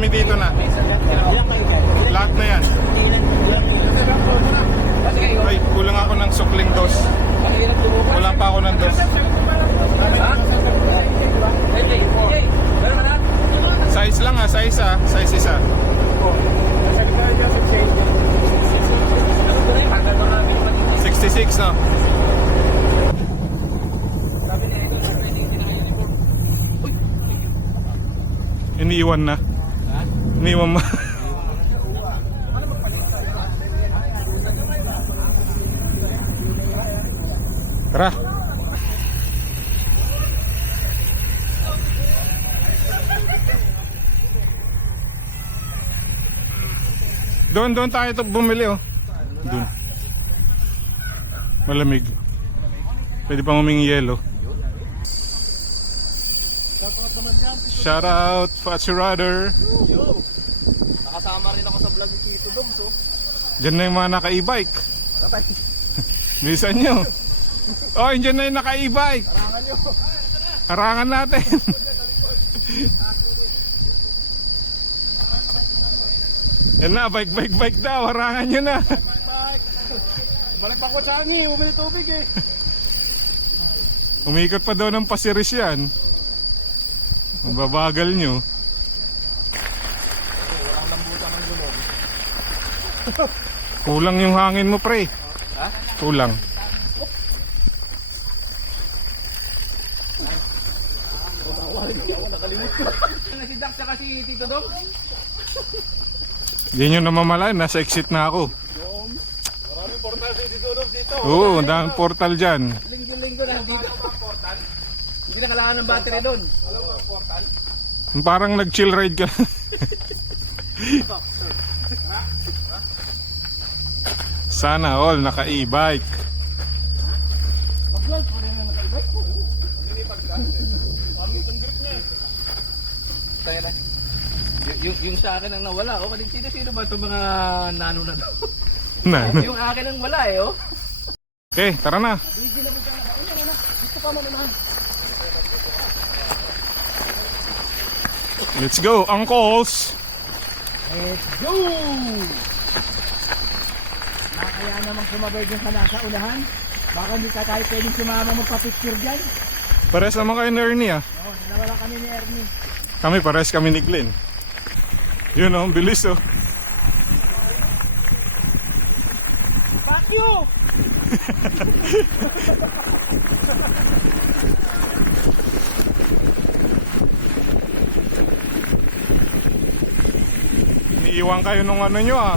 marami dito na. Lahat na yan. Ay, kulang ako ng sukling dos. Kulang pa ako ng dos. Size lang ah, size ah. Size isa. 66 no? Iniiwan na. Iniiwan mo. Tara. Doon tayo bumili oh. Doon. Malamig. Pwede pang humingi yelo. Shout out, Fatsi Rudder. Nakasama rin ako sa vlog ni Tito Doms, oh. Diyan na yung mga naka-e-bike. Bilisan nyo. Oh, dyan na yung naka-e-bike. Harangan nyo. Harangan natin. Yan na, bike daw. Harangan nyo na. Balik pa ko sa angin, umili tubig eh. Umikot pa daw ng Pasiris yan. Ang babagal nyo. Walang lambutan ng gulong. Kulang yung hangin mo, pre. Ha? Kulang. Nakalimut ko. Si Dax saka si Tito Doms. Hindi nyo namamalayan, nasa exit na ako. Maraming portal si Tito Doms dito. Oo, ang daming portal dyan. Linggo na dito. Hindi na kailangan ng battery doon. Alam mo portal? Parang nag-chill ride ka. Sana all naka-e-bike. Pag-vlog pa rin na naka-bike ko. Hindi pag-vlog. Ang grip niya eh. Kaya na. Yung sa akin ang nawala, oh. Sino ba itong mga nano na daw? Yung akin ang wala eh, oh. Okay, tara na. Dito pa naman. Let's go, uncles. Let's go! Nakakaya namang sumabay dun sa nasa unahan. Baka hindi ka tayo pwedeng sumama magpa-picture dyan. Pares naman kayo ni Ernie ah. Oo, nawala kami ni Ernie. Pares kami ni Glenn. Yun oh, ang bilis oh. Fuck you! Iniiwan kayo nung ano nyo ah.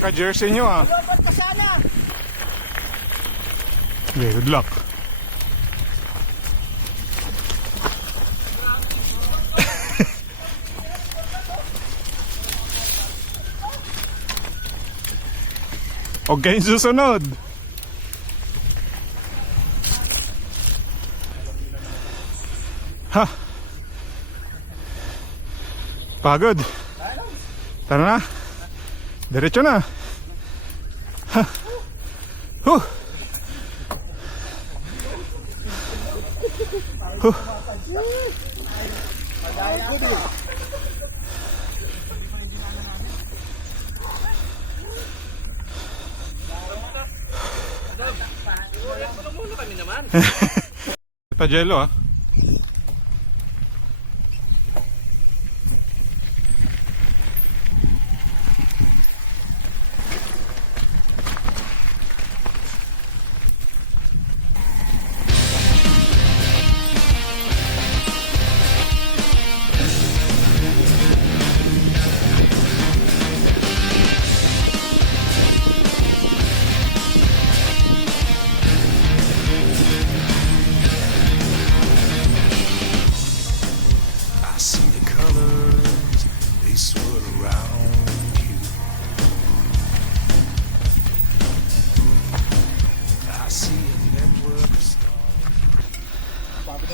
Ka-jersey nyo ah. Dapat pa sana! Okay, good luck. Huwag kayong susunod. Ha? Pagod. Tara na. Diretso na. Ha? Huh. Huh. Muna kami naman. Pajelo ah.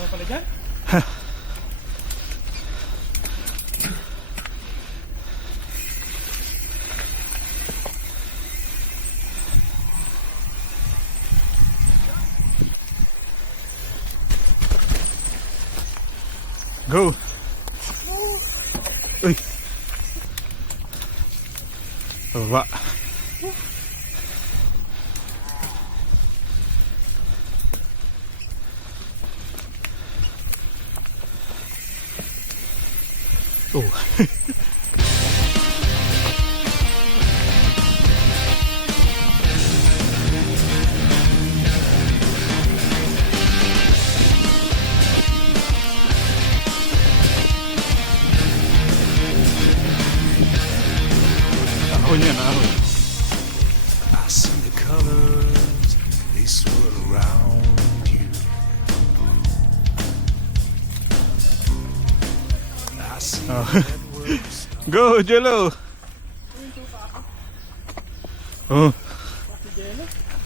Pala dyan? Go. Uy. Baba. Oh. Ahon yan, ahon. I see the colors, they swirl around you. I see Oh. the networks. Go, Jello! Oh.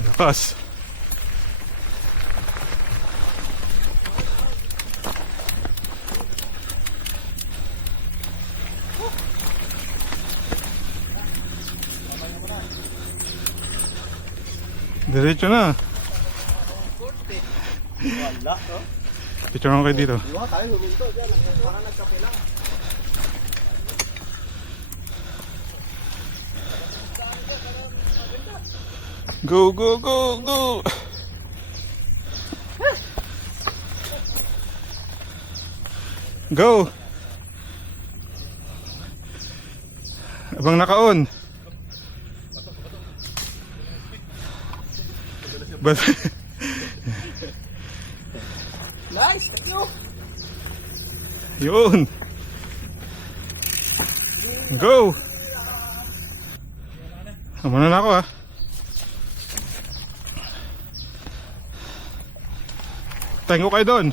Lakas. Diretso na. Wala, no? Picture mo kayo dito. Diba tayo huminto dyan. Baka nagkape lang. Go, go, go, go! Go! Abang naka-on. But Nice! Thank you! yun. Go! Muna na ako, ah. Tayo kayo doon.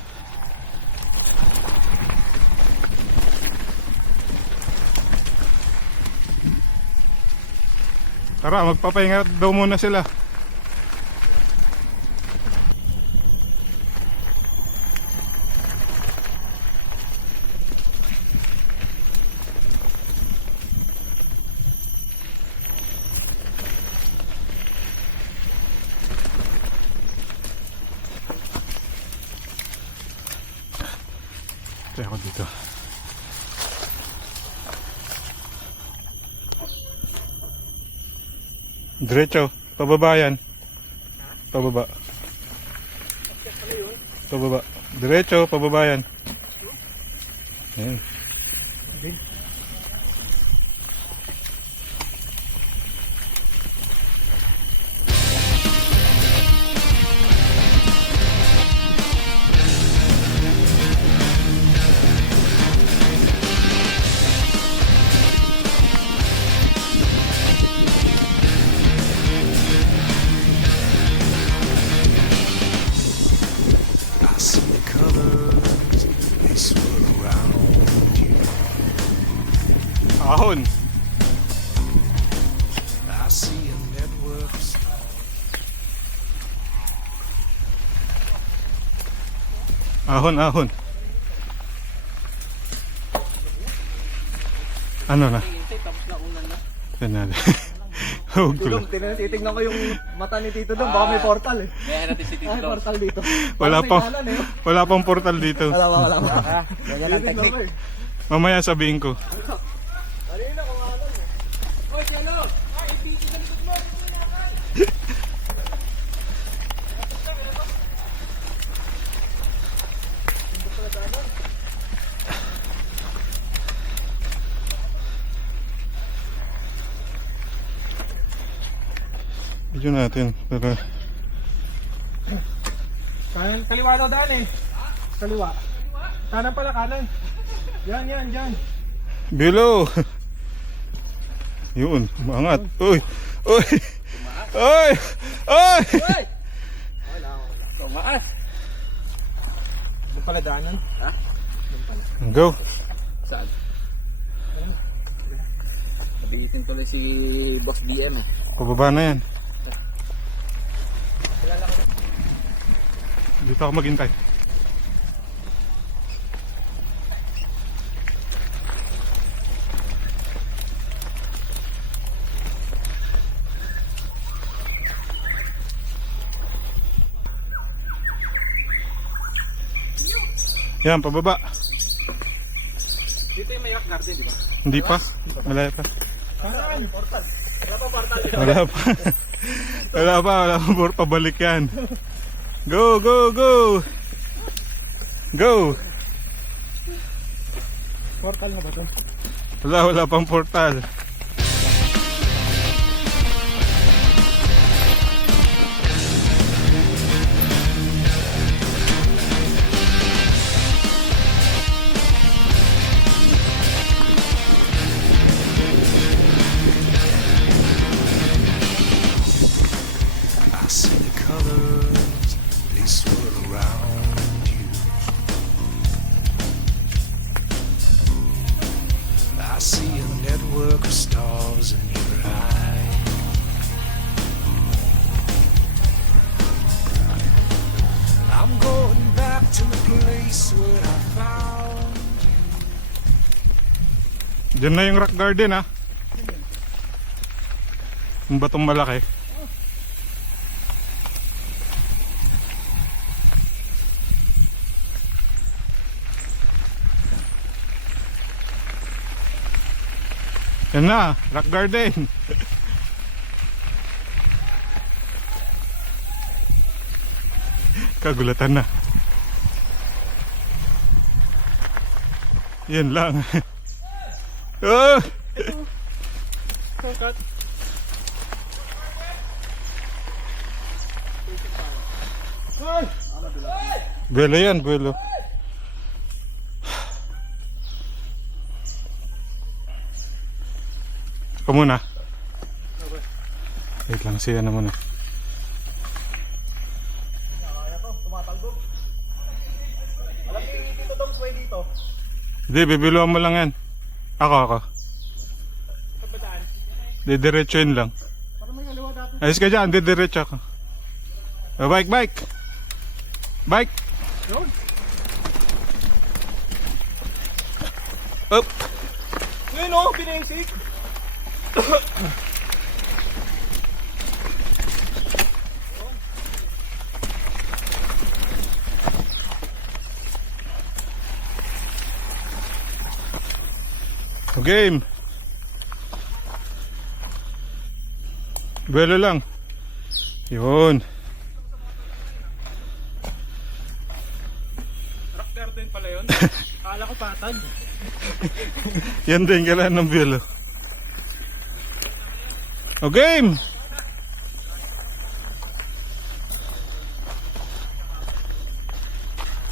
Tara, magpapahinga daw muna sila. Tayo ako dito. Diretso, pababa yan. Pababa. Pababa. Diretso, pababa yan. Ayan. I see the colors, they swirl around you. Ahon. I see a network of stars. Ahon, ahon. Ano na? Tapos na unan na. Yan na. Oh, gulo. Titignan ko yung mata ni Tito doon. Baka may portal eh. May natin si Tito Ay, Dong. portal dito. Wala Parang pa. may dalan, eh. Wala pang portal dito. Wala pa. Ganyan ang Titignan technique. Mamaya sabihin ko. Kanina kung ano eh. Oy, Jello! Ay, dito sa likod mo. Video natin. Para... Kanan, kaliwa daw daan eh. Kaliwa. Kanan pala, kanan. Yan, dyan. Below. Yun, umangat. Uy! Uy! Uy! Uy! Tumaas. Doon pala daanan. Go. Saan? Nabihitin tuloy si Boss BM. Pababa na yan. Dito ako maghintay. Yan, pababa. Dito yung may rock garden, di ba? Hindi pa. Malaya pa. Saan? Portal. Wala pa. Wala pa pabalik yan. Go, go, go. Go. Portal na ba to? Wala pang portal. I see the colors, they swirl around you. I see a network of stars in your eyes. I'm going back to the place where I found you. Diyan na yung rock garden ha. Yung batong malaki. Yan na, rock garden. Kagulatan na. Yan lang. Oh! Shortcut. Buwelo yan, buwelo. Ikaw muna. Wait lang, siya na muna. Hindi, bibiluan mo lang yan. Ako. Didiretsuin lang. Ayos ka dyan, didiretso ako. Oh, bike! Bike! Up! Yun o, pinasik. Game! Buwelo lang. Yun. Rock curtain pala yun. Akala ko patag. Yan din, kailangan ng buwelo. O game!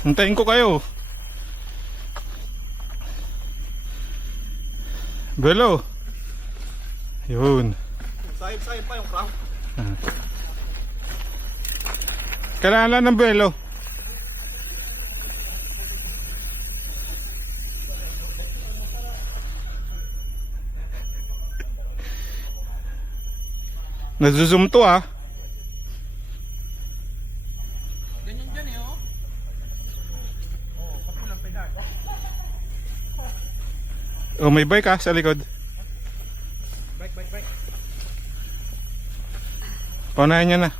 Hintayin ko kayo. Buwelo. Yun. Sahib-sahib pa yung crank. Kailangan lang ng buwelo. Nagzo-zoom to ah. Ganyan dyan eh oh. Oh, papulang pedal. Oh, may bike ah sa likod. Bike. Paunahin niya na.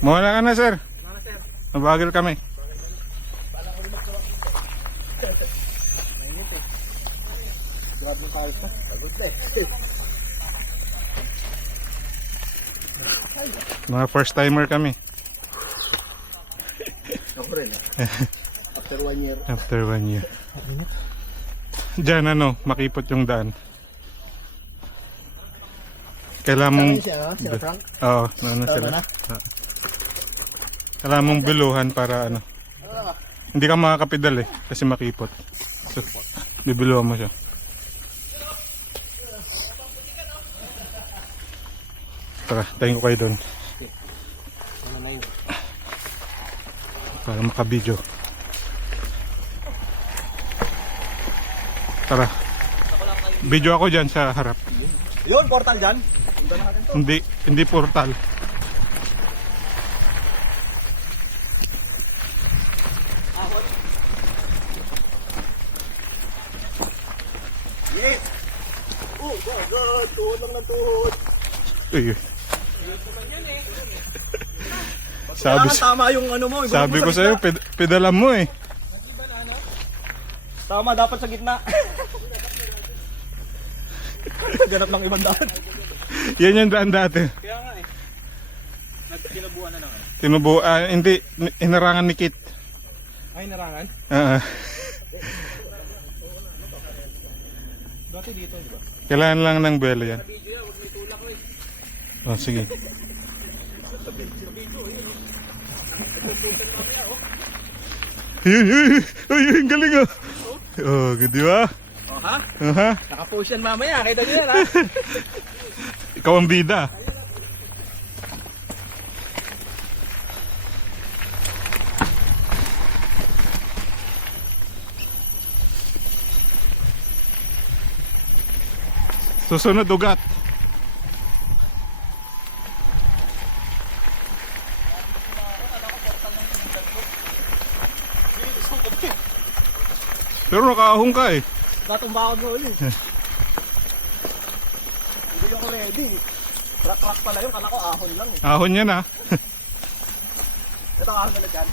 Mawala ka na sir. Mana sir? Mabagal kami. Grabe tayo sa. Pagod eh. Mga first timer kami. Ako rin eh. After 1 year. After 1 year. Diyan ano, makipot yung daan. Kailangan mong... Sila Frank? Oo, ano sila. na? Oo. Kailangan mong biluhan para ano. Hindi ka makakapidal eh, kasi makipot. So, bibiluhan mo siya. Tara, tayo ko kayo doon. Ano na yun? Para makabidyo. Tara. Video ako dyan sa harap. Yun, portal dyan. Hindi portal. Yes! Oh, God, tuhod lang ng tuhod. Uy. Sabi, Tama yung ano mo. sabi ko sa'yo, pedalan mo eh. Tama, dapat sa gitna. Ganap ng ibang daan. Yan yung daan dati. Kaya nga eh. Nagkinabuhan na naman. Hindi, inarangan ni Kit. Ay, narangan? Dati dito, di ba? Kailangan lang ng belo yan. Oh, sige. Ay, galing ah. Oh, good, di ba? Oh, ha? Aha. Naka-post yan mamaya. Kita nyo yan, ha? Ikaw ang bida. Susunod ugat. Pero nakaahong ka eh. Natumba ako doon eh. Hindi ako ready. Rock pala yun, kala ko ahon lang eh. Ahon yan ah. Ito ahon na dyan.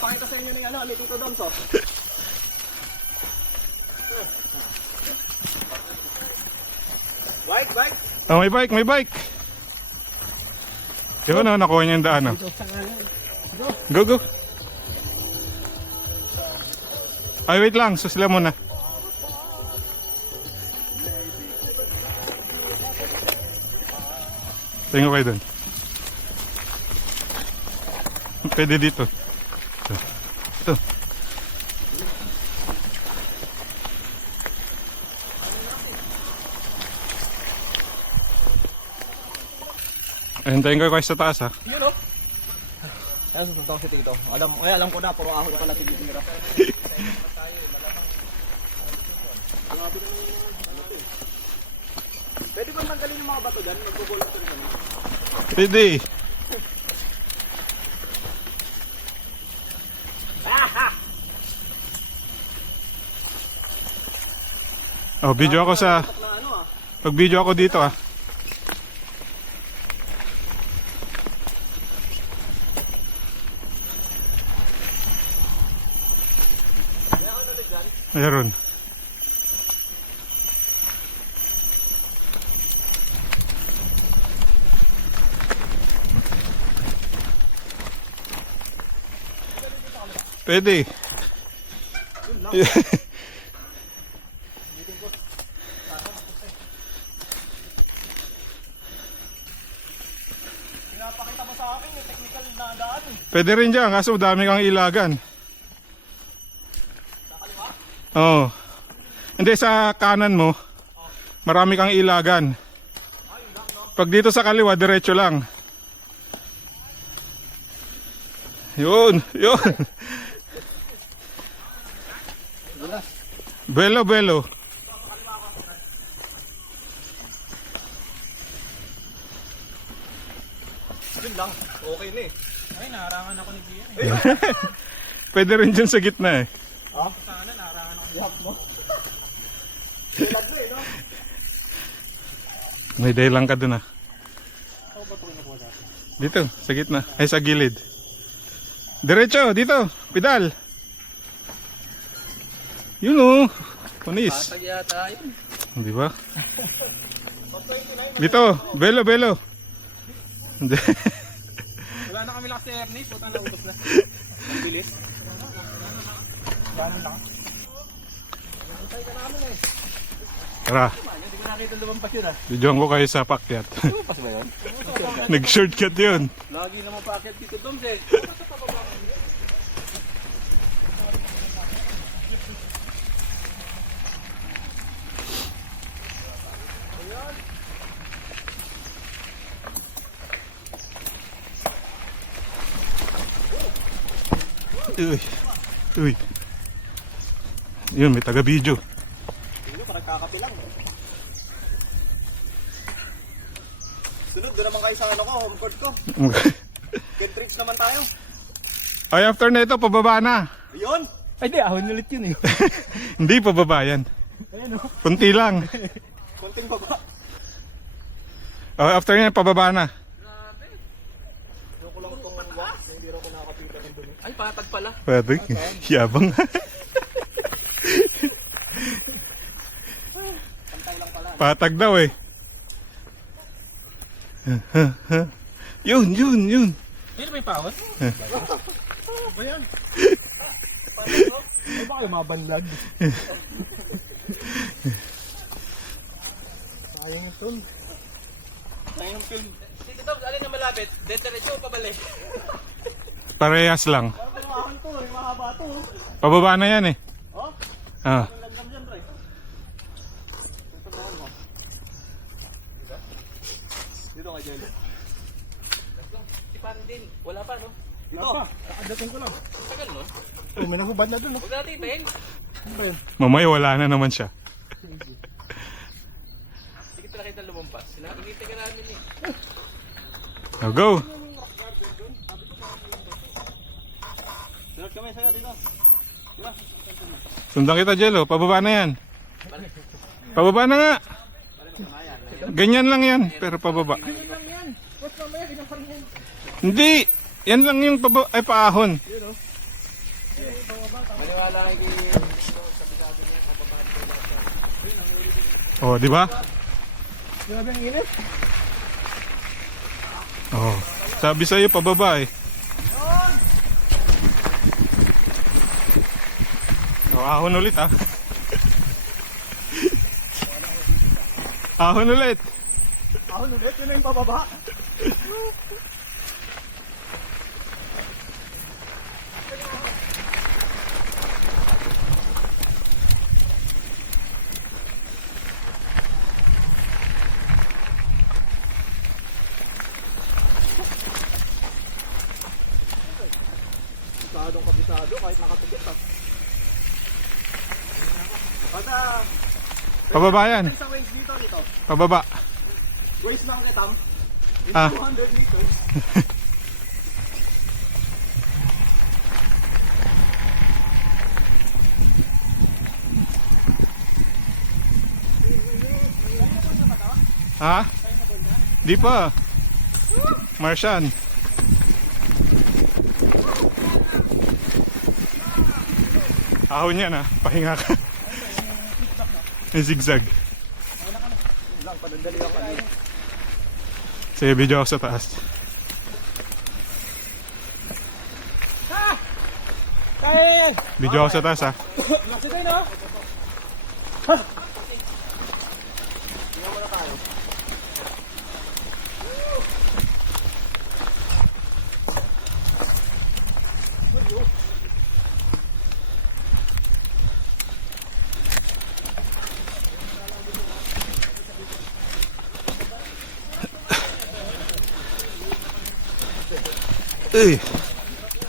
Pakita sa inyo ng ano, ni Tito Doms oh. Bike. Oh, may bike, may bike. Yun na, nakuha niya yung daan. Oh. Go, go. Ay, wait lang. Susila muna. Tingnan kayo dun. Pwede dito. Ito. Hintayin ko kayo sa taas ha. Yun oh. Kaya susunod ako si Tito. Alam ko na, puro ahon pala tinitira. Pwede ba tanggalin yung mga bato dyan? Magbubulat ko naman. Pwede. Oh, video ako sa... Pag video ako dito ah. Meron. Pwede. Pinapakita mo sa akin yung technical na daan eh. Pwede rin dyan, kaso dami kang ilagan. Oo. Hindi, sa kanan mo, marami kang ilagan. Pag dito sa kaliwa, diretso lang. Yun, yun. Belo, belo. Yun lang, okay na eh. Ay, naharangan ako ni Gian eh. Pwede rin dyan sa gitna eh. Sana naharangan ako ni Gian mo. May dahilan ka dun ah. Dito, sa gitna. Ay, sa gilid. Diretso, dito. Pedal. Yun oh. Punis. Patag yata yun. Di ba? Dito, belo, belo. Hindi. Wala na kami lakas si Ernie, puta na ubos na. Ang bilis. Ganun lang. Antay ka namin eh. Tara, Hindi ko nakita lumampas yun, ha? videoan ko kayo sa pakyat. Lumampas ba yun? Nag-shortcut yun. Lagi naman paakit dito, Doms, eh. Uy. Uy. Yun, may taga-video. Hindi pa nagkakapi lang. Sunod, doon naman kayo sa ano ko, homecourt ko. Kentrix naman tayo. Ay, after na ito, pababa na. Ayun! Ay, di, ahon ulit yun, eh. Hindi, pababa yan. Ayan o. Kunti lang. Konting baba. Oh, after na, pababa na. Ayoko lang itong walk. Hindi rin ako nakakapita ng dumi. Ay, patag pala. Pwede. Yabang. Patag daw eh. Yun. Hindi na may pawat? Ba yan? Ay baka yung mga banlag. Sayang yung tol. Sayang yung film. Dito Tom, alin na malapit? Diretso o pabalik? Parehas lang. Parang mahahan to, yung mahaba to. Pababa na yan eh. Oh? Ah. Ang langgam dyan, pre. Dito kay Jello. Si Pan din. Wala pa, no? Wala pa, kakadating ko lang. Tagal, no? Oh, may nahubad na dun, no? Huwag natin ipahin. Ano ba yun? Mamaya wala na naman siya. Hindi kita nakita lumampas. Sinakikita ka namin eh. Now go. Sunod kami sa'yo dito. Diba? Sundan kita, Jello. Pababa na yan. Pababa na nga. Ganyan lang yan, pero pababa. Ganyan lang yan. What's mamaya, ganyan pa rin yan. Hindi. Yan lang yung paahon. Maniwala kayo Oh, di ba? Grabe ang init. Oh. Sabi sa'yo, pababa eh. Oh, ahon ulit ah. Ahon ulit. Ako ulit, yun na yung pababa. Kabisado kabisado kahit nakatugit ah. Basta Pababa yan. sa waist dito. Pababa. Waist lang kitang. Ah. 200 meters. Ha? Di pa. Martian. Ahon yan ah. Pahinga ka. May zigzag. Lang, padadali ako kanina. Sige, video ako sa taas. Hey! Video ako sa taas ah. Nakasitay na! Eh.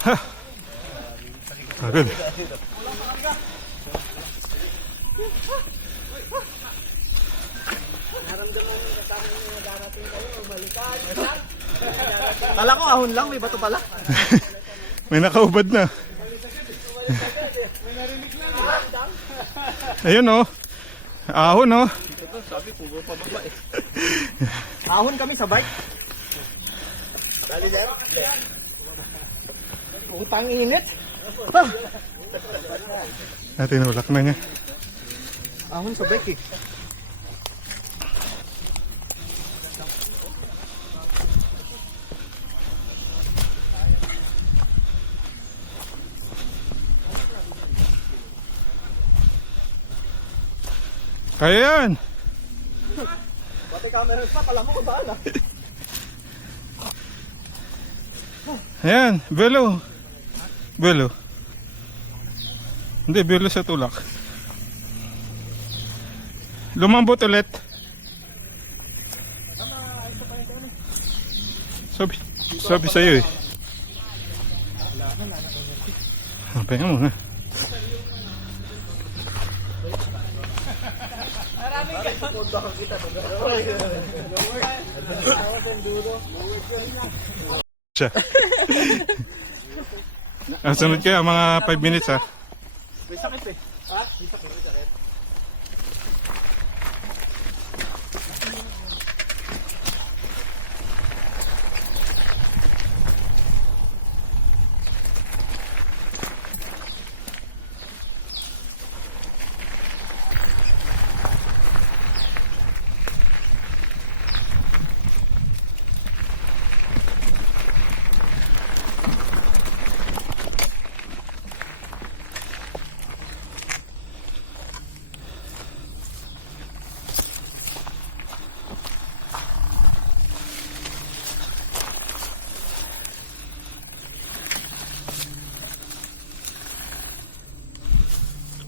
Ha. Agad. Kala ko ahon lang, may bato pala. May nakaubad na. Ayun oh. Ahon oh. Sabi, puro pababa eh. Ahon kami sa bike. Dali sir. Utang init. Tinulak na niya. Ahon sa bike eh. Kaya yan. Pati camera pa, alam mo kung saan ah. Ayan, belo. Belo. Hindi, belo sa tulak. Lumambot ulit. Sabi sa'yo eh. Pahinga muna. Siya. Sunod kayo, mga 5 minutes ha. May sakit eh. Ha? May sakit.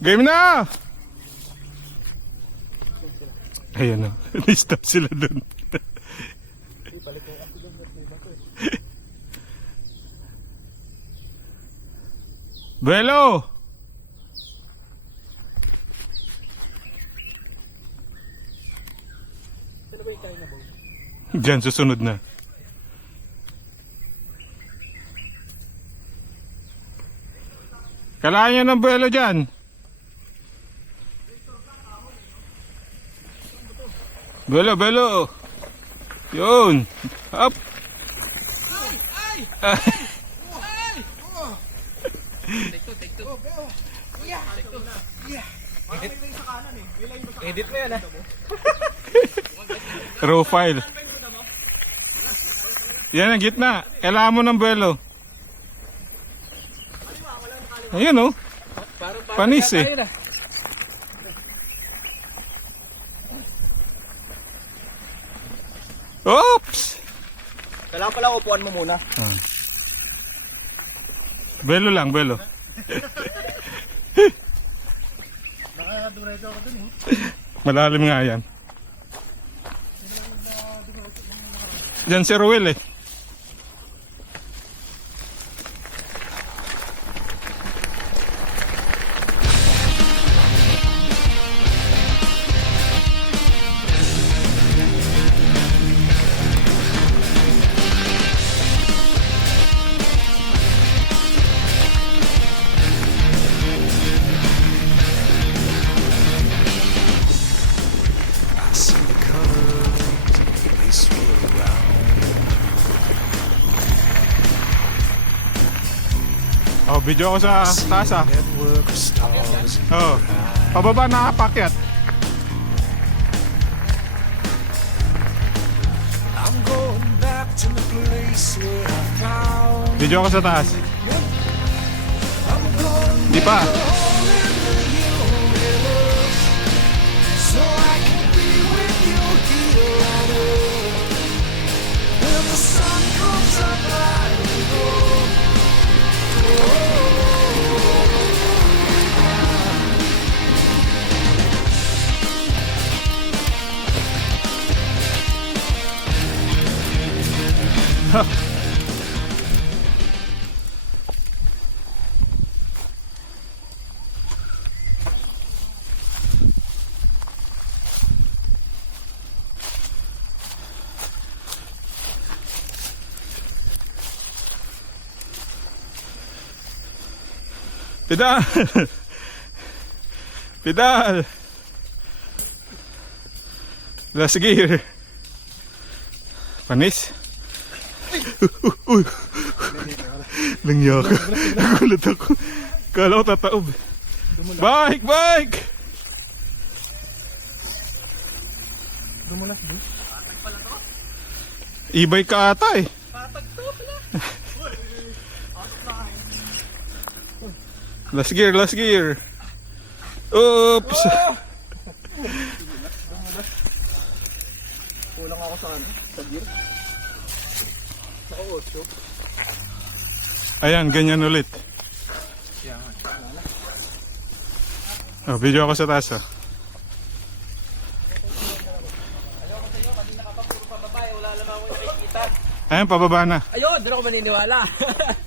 Game na! Ayan o. Na-stop sila dun. Buelo! Diyan, susunod na. Kailangan nyo ng buelo dyan. Buelo, buelo. Yun. Up. Take two. Edit mo yan ha. Raw file. Yan ang gitna. Kailangan mo ng buelo. Ayun oh. Panis eh. Oops! Kailangan pala upuan mo muna. Buelo lang, buelo. Malalim nga yan. Diyan si Ruel eh. I see the colors, they swirl around. Oh, video ko sa taas ah. Network of stars. Oh. Pababa nakapakyat. I'm going back to the place where I found. Video ko sa taas. I'm going Di pa. so I can be with you here on earth. When the sun comes up, I will go. Pedal! Pedal! Last gear. Panis. Langya ka. Nagulat ako. Kala ko tataob. Bike! Bike! Dumulas ba? E-bike ka ata eh. Last gear, last gear. Oops! Kulang ako sa ano? Sa gear? Sa 8. Ayan, ganyan ulit. Oh, video ako sa taas ah. Ayan, pababa na. Ayun, doon ako maniniwala.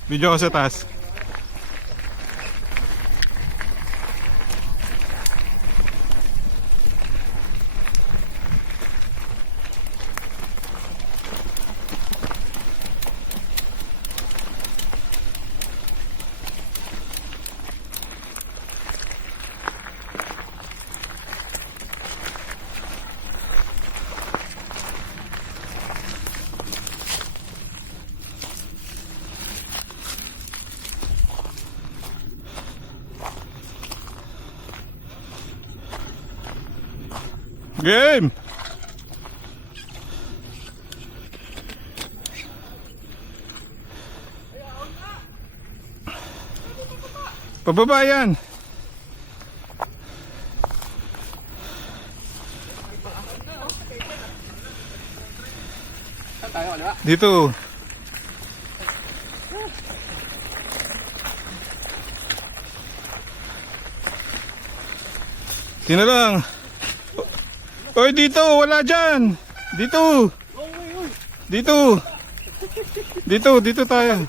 Video ako sa taas. Game! Pababa yan! Saan tayo, kaliwa? Dito. Tina lang. Oy, dito, wala dyan. Dito. Dito. Dito tayo.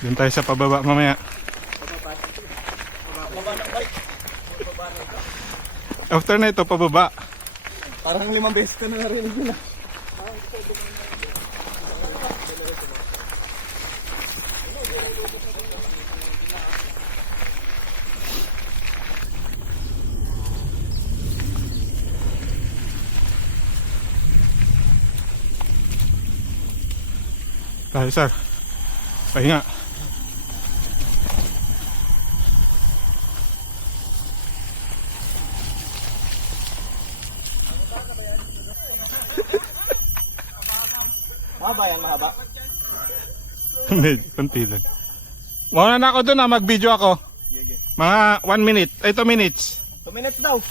Doon tayo sa pababa mamaya. After na ito, pababa. Parang 5 beses ka na narinig yun ah. Tayo, sir. Pahinga. Mahaba yan, mahaba. Hindi, konti lang. Muna na ako doon mag-video ako. Mga 1 minute, ay 2 minutes. 2 minutes daw.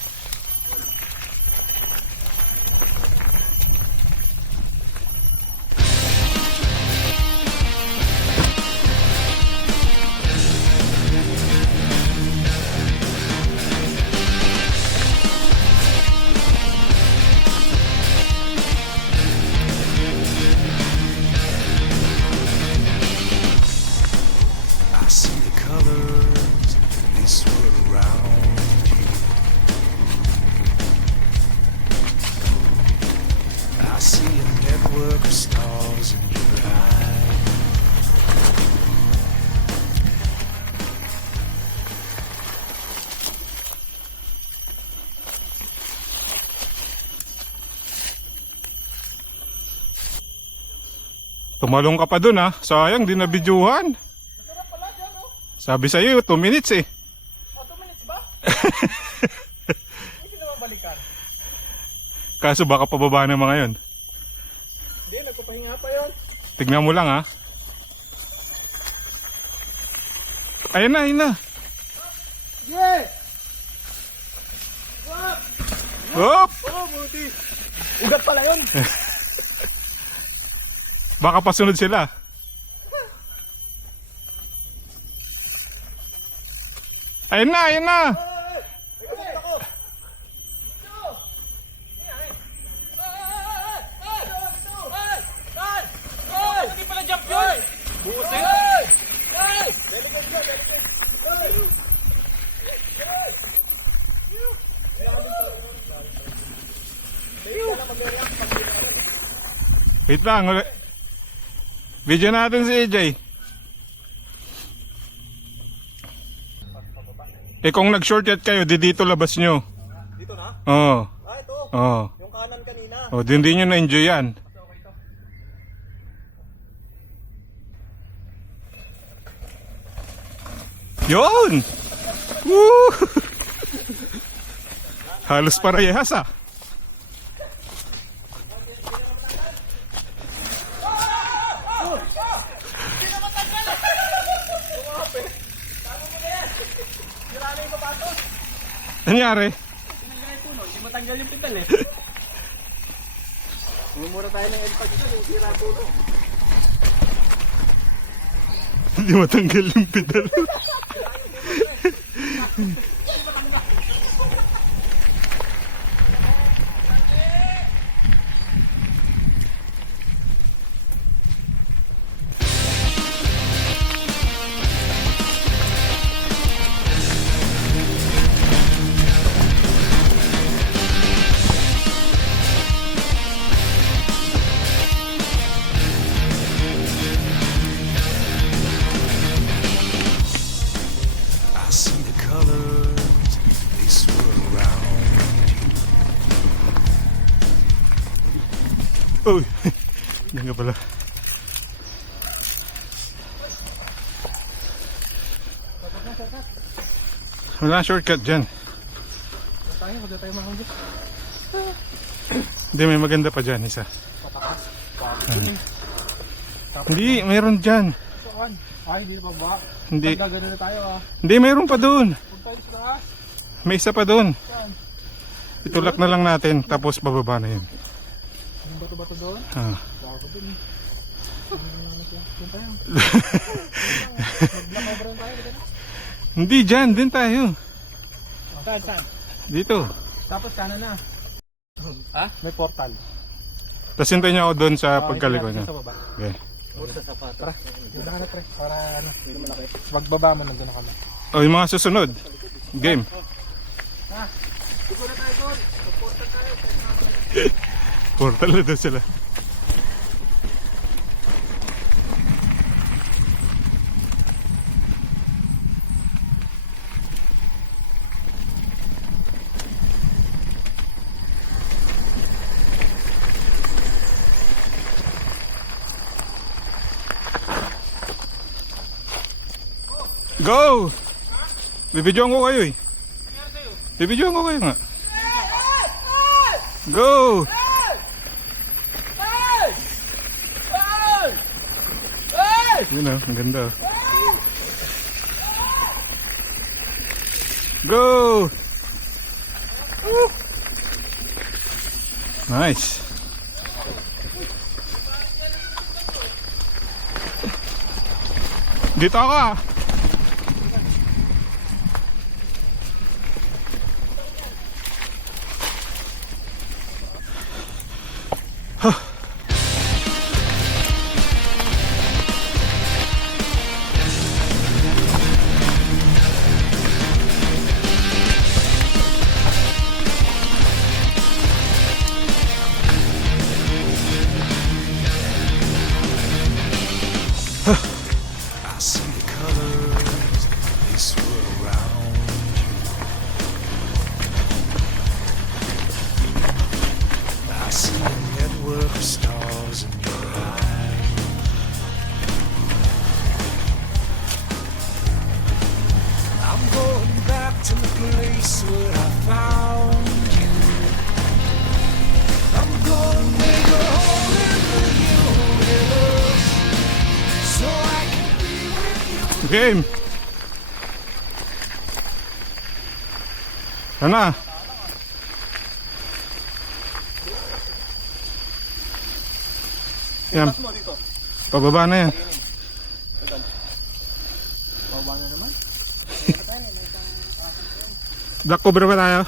I see the colors they swirl around you. I see a network of stars in your eyes. Tumalong ka pa dun ha. Sayang, di na videohan. Sabi sa'yo, 2 minutes eh. 2 minutes ba? Hindi naman balikan. Kaso baka pababa ng mga yon. Hindi, nagpapahinga pa yun. Tignan mo lang ha. Ayun na, ayun na. Yeah! Hop! Oh, buti. Ugat pala yun. Baka pasunod sila. Ayun na, ayun na. Hindi pala jump yun. Buusin. Wait lang. Video natin si AJ. Eh kung nag-shortcut kayo, di dito labas nyo. Dito na? Oo. Ah, ito. Oo. Yung kanan kanina. Oh, di nyo na-enjoy yan. Yun! Woo! Halos parehas ah. Nangyari? Hindi matanggal yung pedal eh. Mumura tayo ng elpag ito, yung sira tulo. Hindi matanggal yung pedal. I see the colors they swirl around you. Uy, yan ka pala. Wala shortcut dyan. Tayo makanggot. Hindi, may maganda pa dyan, isa. Hindi, mayroon dyan. Saan? Ay, hindi pa ba? Hindi, Gagano na tayo ah. hindi, mayroon pa doon. Huwag tayo sa taas. May isa pa doon. Saan? Itulak na lang natin, tapos bababa na yun. Yung bato-bato doon? Ah. Bago doon eh. Hindi, dyan. Din tayo. Saan, saan? Dito. Tapos kanan na. Ha? May portal. Tapos hintayin niyo ako doon sa pagkaliko niya. Sa baba. Okay. Tara, dito na pre. Para ano, magbaba mo nandun na kami. Oh, yung mga susunod. Game. Dito na tayo doon. Portal na daw sila. Go! Bibidyoan ko kayo eh. Bibidyoan ko kayo nga. Go! Yun o, ang ganda oh. Go! Nice. Dito ako ah. I see the colors they swirl around you. I see a network of stars in your eyes. I'm going back to the place where I found you. I'm gonna make a hole in the universe so I can be with you. Game. Ano? Yan. Pababa na yan. Baba na naman. Black Cobra ba tayo?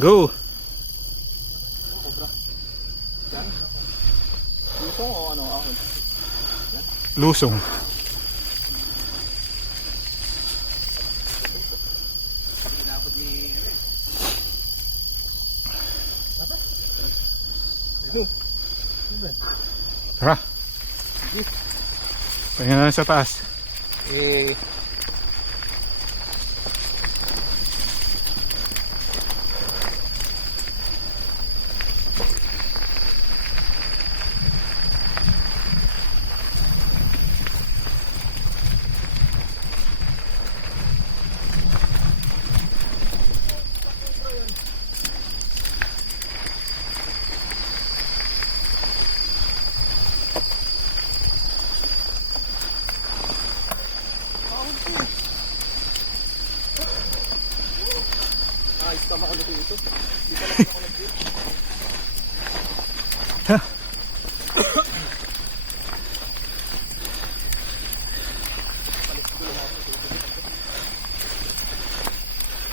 Go! Lusong o ano ahon? Lusong. Inabot ni Tara. Pahinga na sa taas. eh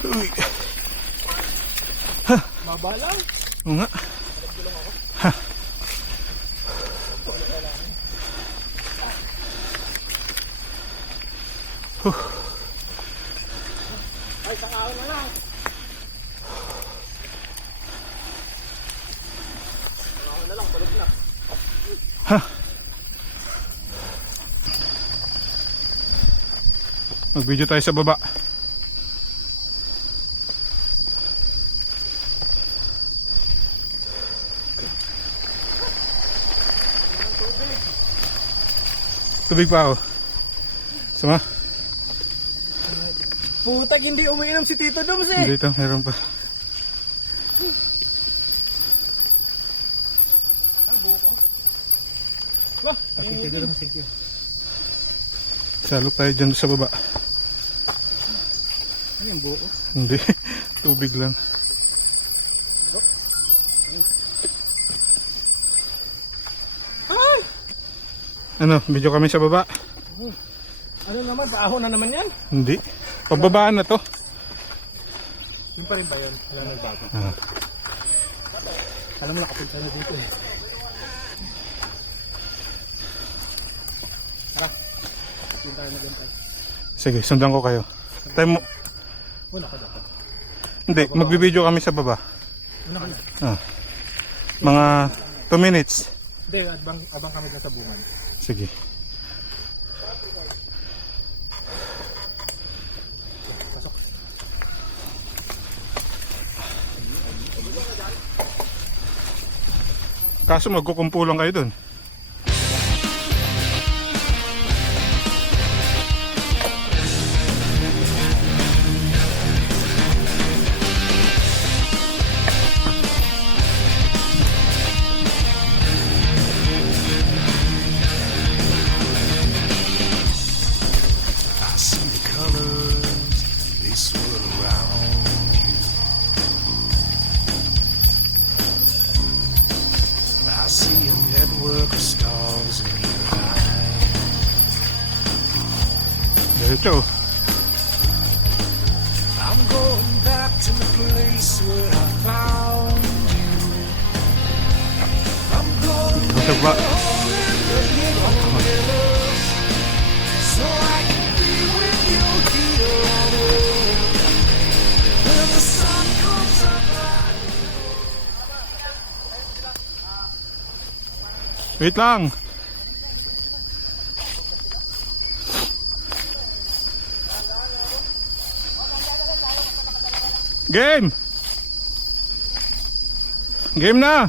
Uy. Baba lang. Oo nga. Ay, sakaon na lang. Sakaon na lang, balog na. Mag-video tayo sa baba. Tubig pa ako. Sama? Putag, hindi umiinom si Tito Dums eh. Dito, meron pa. Thank you, thank you. Salok tayo dyan sa baba. Ano yung buko? Hindi. Tubig lang. Ano, video kami sa baba? Ano naman, paahon na naman yan. Hindi. Pababaan na to. Yun pa rin ba yun? Wala nang bago. Ah. Alam mo, nakapunta na dito eh. Tara. Yun tayo nagantay. Sige, sundan ko kayo. Tayo mo. Una ka dapat. Hindi, magbibideo kami sa baba. Una ka na. Ah. Mga 2 minutes. Hindi, abang kami dyan sa bungan. Sige. Kaso magkukumpulang kayo dun. I see the colors, they swirl around you. I see a network of stars in your eyes. Diretso. I'm going back to the place where I found you. I'm going Sa baba. so I can be with you here on earth. When the sun comes up. Wait lang. Game. Game na.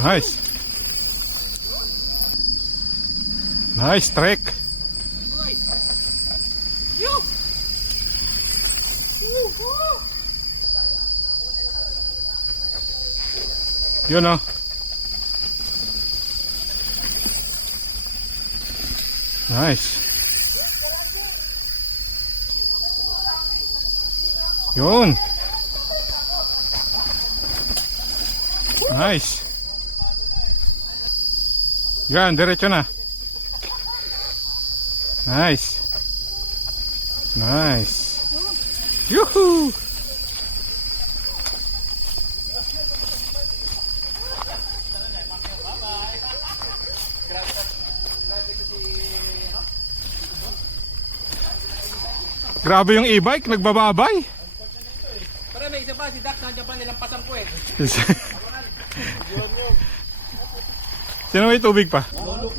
Nice. Nice trek. Yun oh. Nice. Yun. Nice. Yan, diretso na. Nice. Nice. Yuhu! Grabe yung e-bike, nagbababay. Pero may isa pa, si Dax, nandiyan pa nilampasan ko eh. Sino may tubig pa? No look.